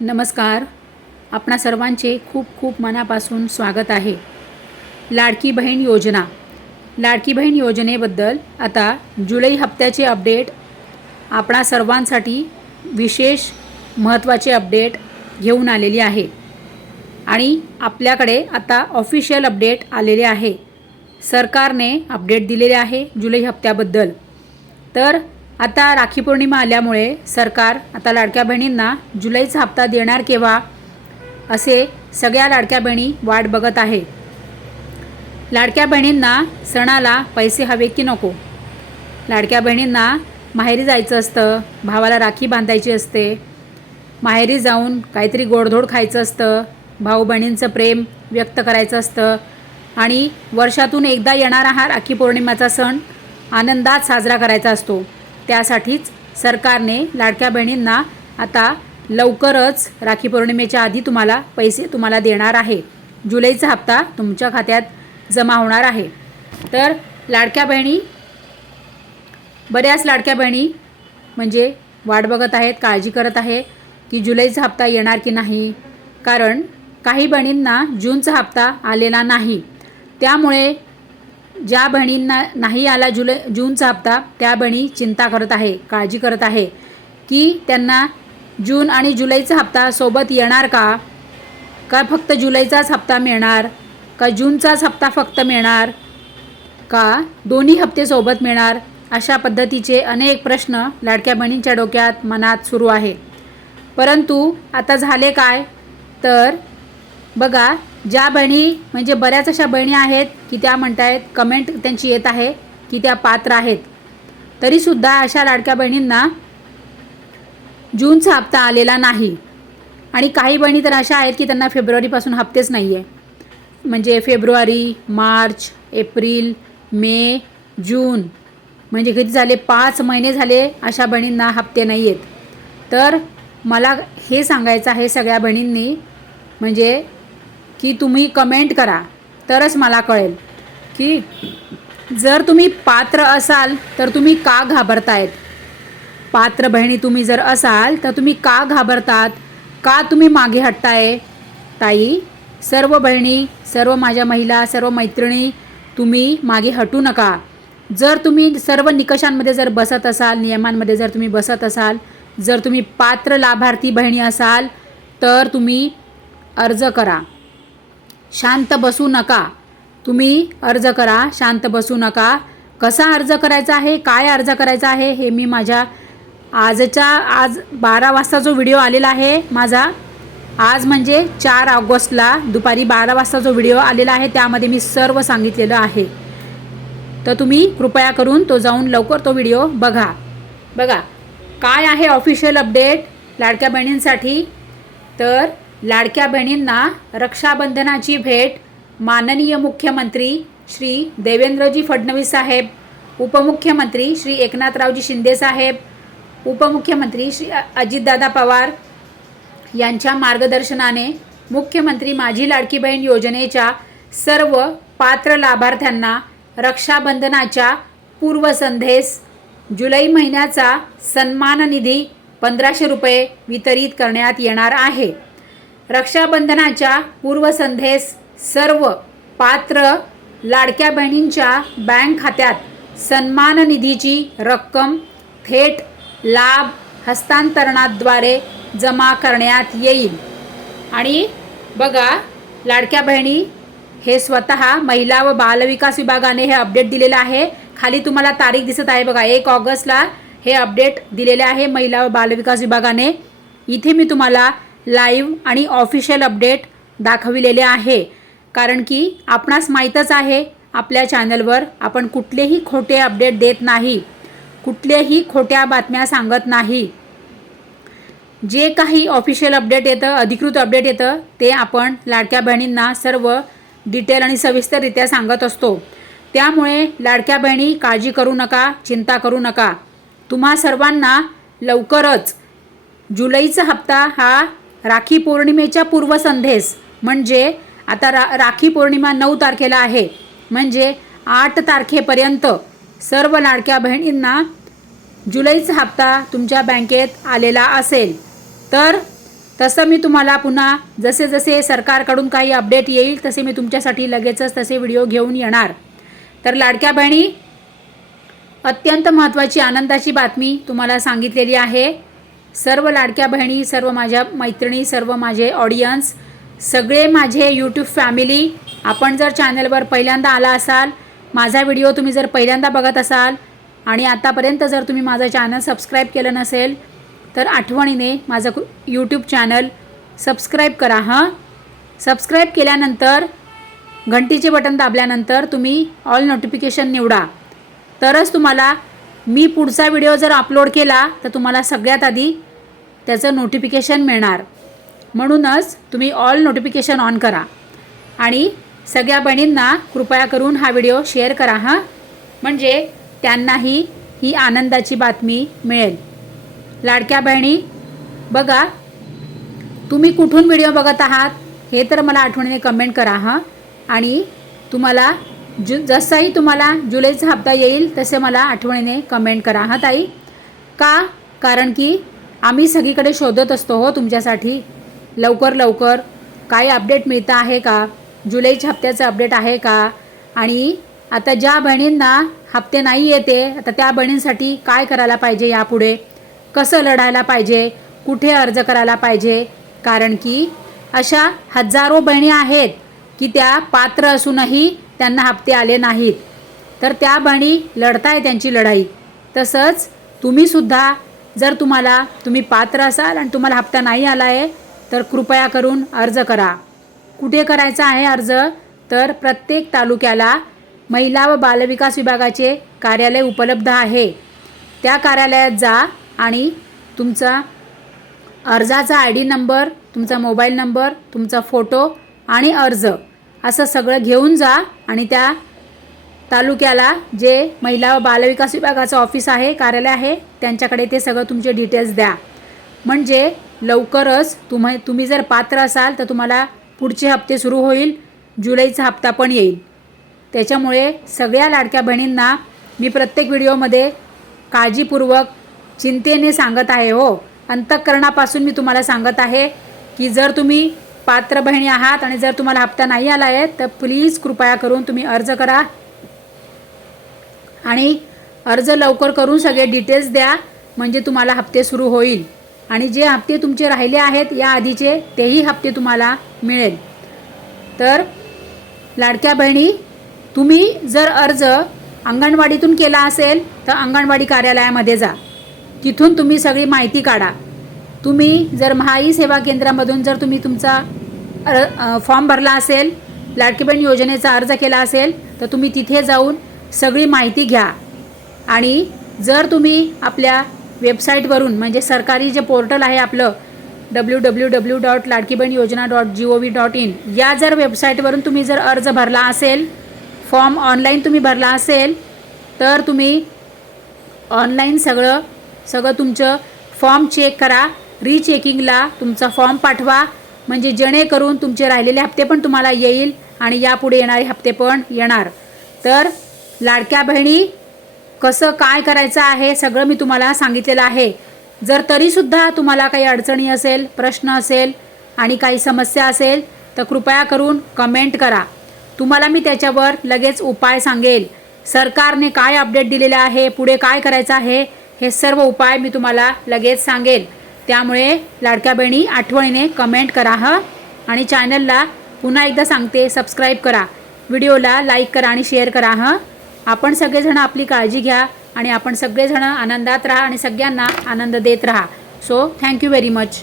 नमस्कार. आपणा सर्वांचे खूप खूप मनापासून स्वागत आहे. लाडकी बहीण योजना. लाडकी बहीण योजनेबद्दल आता जुलै हप्त्याचे अपडेट आपणा सर्वांसाठी विशेष महत्त्वाचे अपडेट घेऊन आलेली आहे. आणि आपल्याकडे आता ऑफिशियल अपडेट आलेले आहे. सरकारने अपडेट दिलेले आहे जुलै हप्त्याबद्दल. तर आता राखी पौर्णिमा आल्यामुळे सरकार आता लाडक्या बहिणींना जुलैचा हप्ता देणार केव्हा असे सगळ्या लाडक्या बहिणी वाट बघत आहे. लाडक्या बहिणींना सणाला पैसे हवे की नको? लाडक्या बहिणींना माहेरी जायचं असतं भावाला राखी बांधायची असते माहेरी जाऊन काहीतरी गोडधोड खायचं असतं भाऊ बहिणींचं प्रेम व्यक्त करायचं असतं आणि वर्षातून एकदा येणारा हा राखी पौर्णिमाचा सण आनंदात साजरा करायचा असतो. त्यासाठीच सरकारने लाडक्या बहिणींना आता लवकरच राखी पौर्णिमेच्या आधी तुम्हाला पैसे तुम्हाला देणार आहे. जुलैचा हप्ता तुमच्या खात्यात जमा होणार आहे. तर लाडक्या बहिणी बऱ्याच लाडक्या बहिणी म्हणजे वाट बघत आहेत काळजी करत आहे की जुलैचा हप्ता येणार की नाही. कारण काही बहिणींना जूनचा हप्ता आलेला नाही. त्यामुळे ज्या बहिणींना नाही आला जुलै जूनचा हप्ता त्या बहिणी चिंता करत आहे काळजी करत आहे की त्यांना जून आणि जुलैचा हप्ता सोबत येणार का? का फक्त जुलैचाच हप्ता मिळणार? का जूनचाच हप्ता फक्त मिळणार? का दोन्ही हप्ते सोबत मिळणार? अशा पद्धतीचे अनेक प्रश्न लाडक्या बहिणींच्या डोक्यात मनात सुरू आहे. परंतु आता झाले काय? तर बघा ज्या बहिणी म्हणजे बऱ्याच अशा बहिणी आहेत की त्या म्हणत आहेत कमेंट त्यांची येत आहे की त्या पात्र आहेत. तरीसुद्धा अशा लाडक्या बहिणींना जूनचा हप्ता आलेला नाही. आणि काही बहिणी तर अशा आहेत की त्यांना फेब्रुवारीपासून हप्तेच नाही आहे म्हणजे फेब्रुवारी मार्च एप्रिल मे जून म्हणजे किती झाले? पाच महिने झाले अशा बहिणींना हप्ते नाही आहेत तर मला हे सांगायचं आहे सगळ्या बहिणींनी म्हणजे की तुम्ही कमेंट करा. तरच मला कळेल. की जर तुम्ही पात्र असाल तर तुम्ही का घाबरतायत? पात्र बहिणी तुम्ही जर असाल तर तुम्ही का घाबरतात? का तुम्ही मागे हटताय? ताई सर्व बहिणी सर्व माझ्या महिला सर्व मैत्रिणी तुम्ही मागे हटू नका. जर तुम्ही सर्व निकषांमध्ये जर बसत असाल नियमांमध्ये जर तुम्ही बसत असाल जर तुम्ही पात्र लाभार्थी बहिणी असाल तर तुम्ही अर्ज करा. शांत बसू नका. तुम्ही अर्ज करा. शांत बसू नका. कसा अर्ज करायचा आहे? काय अर्ज करायचा आहे? हे मी माझ्या आजच्या आज बारा वाजता जो व्हिडिओ आलेला आहे माझा आज म्हणजे चार ऑगस्टला दुपारी बारा वाजता जो व्हिडिओ आलेला आहे त्यामध्ये मी सर्व सांगितलेलं आहे. तर तुम्ही कृपया करून तो जाऊन लवकर तो व्हिडिओ बघा. बघा काय आहे ऑफिशियल अपडेट लाडक्या बहिणींसाठी? तर लाडक्या बहिणींना रक्षाबंधनाची भेट माननीय मुख्यमंत्री श्री देवेंद्रजी फडणवीस साहेब उपमुख्यमंत्री श्री एकनाथरावजी शिंदे साहेब उपमुख्यमंत्री श्री अजितदादा पवार यांच्या मार्गदर्शनाने मुख्यमंत्री माझी लाडकी बहीण योजनेच्या सर्व पात्र लाभार्थ्यांना रक्षाबंधनाच्या पूर्वसंध्येस जुलै महिन्याचा सन्मान निधी पंधराशे रुपये वितरित करण्यात येणार आहे. रक्षाबंधनाच्या पूर्वसंध्येस सर्व पात्र लाडक्या बहिणींच्या बँक खात्यात सन्मान निधीची रक्कम थेट लाभ हस्तांतरणाद्वारे जमा करण्यात येईल. आणि बघा लाडक्या बहिणी हे स्वतः महिला व बालविकास विभागाने हे अपडेट दिलेलं आहे. खाली तुम्हाला तारीख दिसत आहे बघा एक ऑगस्टला हे अपडेट दिलेले आहे महिला व बालविकास विभागाने. इथे मी तुम्हाला लाईव्ह आणि ऑफिशियल अपडेट दाखविलेले आहे. कारण की आपणास माहीतच आहे आपल्या चॅनलवर आपण कुठलेही खोटे अपडेट देत नाही. कुठल्याही खोट्या बातम्या सांगत नाही. जे काही ऑफिशियल अपडेट येतं अधिकृत अपडेट येतं ते आपण लाडक्या बहिणींना सर्व डिटेल आणि सविस्तररित्या सांगत असतो. त्यामुळे लाडक्या बहिणी काळजी करू नका चिंता करू नका. तुम्हा सर्वांना लवकरच जुलैचा हप्ता हा राखी पौर्णिमेच्या पूर्वसंध्येस म्हणजे आता रा राखी पौर्णिमा नऊ तारखेला आहे म्हणजे आठ तारखेपर्यंत सर्व लाडक्या बहिणींना जुलैचा हप्ता तुमच्या बँकेत आलेला असेल. तर तसं मी तुम्हाला पुन्हा जसे जसे सरकारकडून काही अपडेट येईल तसे मी तुमच्यासाठी लगेचच तसे व्हिडिओ घेऊन येणार. तर लाडक्या बहिणी अत्यंत महत्त्वाची आनंदाची बातमी तुम्हाला सांगितलेली आहे. सर्व लाडक्या बहिणी सर्व माझ्या मैत्रिणी सर्व माझे ऑडियन्स सगळे माझे यूट्यूब फॅमिली आपण जर चॅनलवर पहिल्यांदा आला असाल माझा व्हिडिओ तुम्ही जर पहिल्यांदा बघत असाल आणि आतापर्यंत जर तुम्ही माझं चॅनल सबस्क्राईब केलं नसेल तर आठवणीने माझं यूट्यूब चॅनल सबस्क्राईब करा हां? सबस्क्राईब केल्यानंतर घंटीचे बटन दाबल्यानंतर तुम्ही ऑल नोटिफिकेशन निवडा. तरच तुम्हाला मी पुढचा व्हिडिओ जर अपलोड केला तर तुम्हाला सगळ्यात आधी त्याचं नोटिफिकेशन मिळणार. म्हणूनच तुम्ही ऑल नोटिफिकेशन ऑन करा. आणि सगळ्या बहिणींना कृपया करून हा व्हिडिओ शेअर करा हां. म्हणजे त्यांनाही ही आनंदाची बातमी मिळेल. लाडक्या बहिणी बघा तुम्ही कुठून व्हिडिओ बघत आहात हे तर मला आठवणीने कमेंट करा हां. आणि तुम्हाला जु जसाही तुम्हाला जुलैचा हप्ता येईल तसे मला आठवणीने कमेंट करा हां ताई. का? कारण की आम्ही सगळीकडे शोधत असतो हो तुमच्यासाठी. लवकर लवकर. काही अपडेट मिळतं आहे का? जुलैच्या हप्त्याचं अपडेट आहे का? आणि आता ज्या बहिणींना हप्ते नाही येते आता त्या बहिणींसाठी काय करायला पाहिजे यापुढे? कसं लढायला पाहिजे? कुठे अर्ज करायला पाहिजे? कारण की अशा हजारो बहिणी आहेत की त्या पात्र असूनही त्यांना हप्ते आले नाहीत. तर त्या बहिणी लढताय त्यांची लढाई. तसंच तुम्हीसुद्धा जर तुम्हाला तुम्ही पात्र असाल आणि तुम्हाला हप्ता नाही आला आहे तर कृपया करून अर्ज करा. कुठे करायचा आहे अर्ज? तर प्रत्येक तालुक्याला महिला व बालविकास विभागाचे कार्यालय उपलब्ध आहे. त्या कार्यालयात जा आणि तुमचा अर्जाचा आय डी नंबर तुमचा मोबाईल नंबर तुमचा फोटो आणि अर्ज असं सगळं घेऊन जा आणि त्या तालुक्याला जे महिला व बालविकास विभागाचं ऑफिस आहे कार्यालय आहे त्यांच्याकडे ते सगळं तुमचे डिटेल्स द्या. म्हणजे लवकरच तुम्ही तुम्ही जर पात्र असाल तर तुम्हाला पुढचे हप्ते सुरू होईल जुलैचा हप्ता पण येईल. त्याच्यामुळे सगळ्या लाडक्या बहिणींना मी प्रत्येक व्हिडिओमध्ये काळजीपूर्वक चिंतेने सांगत आहे हो. अंतःकरणापासून मी तुम्हाला सांगत आहे की जर तुम्ही पात्र बहिणी आहात आणि जर तुम्हाला हप्ता नाही आला आहे तर प्लीज कृपया करून तुम्ही अर्ज करा. आणि अर्ज लवकर करून सगळे डिटेल्स द्या म्हणजे तुम्हाला हप्ते सुरू होईल. आणि जे हप्ते तुमचे राहिले आहेत या आधीचे तेही हप्ते तुम्हाला मिळेल. तर लाडक्या बहिणी तुम्ही जर अर्ज अंगणवाडीतून केला असेल तर अंगणवाडी कार्यालयामध्ये जा. तिथून तुम्ही सगळी माहिती काढा. तुम्ही जर महाई सेवा केंद्रामधून जर तुम्ही तुमचा फॉर्म भरला असेल लाडकी बहीण योजनेचा अर्ज केला असेल तर तुम्ही तिथे जाऊन सगळी माहिती घ्या. आणि जर तुम्ही आपल्या वेबसाईटवरून म्हणजे सरकारी जे पोर्टल आहे आपलं W W W dot Ladki Bahin Yojana dot G O V dot in या जर वेबसाईटवरून तुम्ही जर अर्ज भरला असेल फॉर्म ऑनलाईन तुम्ही भरला असेल तर तुम्ही ऑनलाईन सगळं सगळं तुमचं फॉर्म चेक करा. रीचेकिंगला तुमचा फॉर्म पाठवा. म्हणजे जेणेकरून तुमचे राहिलेले हप्ते पण तुम्हाला येईल आणि यापुढे येणारे हप्ते पण येणार. तर लाडक्या बहिणी कसं काय करायचं आहे सगळं मी तुम्हाला सांगितलेलं आहे. जर तरीसुद्धा तुम्हाला काही अडचणी असेल प्रश्न असेल आणि काही समस्या असेल तर कृपया करून कमेंट करा. तुम्हाला मी त्याच्यावर लगेच उपाय सांगेल. सरकारने काय अपडेट दिलेले आहे पुढे काय करायचं आहे हे सर्व उपाय मी तुम्हाला लगेच सांगेल. त्यामुळे लाडक्या बहिणी आठवणीने कमेंट करा हं? आणि चॅनलला पुन्हा एकदा सांगते सबस्क्राईब करा. व्हिडिओला लाईक करा आणि शेअर करा हं? आपण सगळेजण आपली काळजी घ्या आणि आपण सगळेजण आनंदात राहा आणि सगळ्यांना आनंद देत राहा. So thank you very much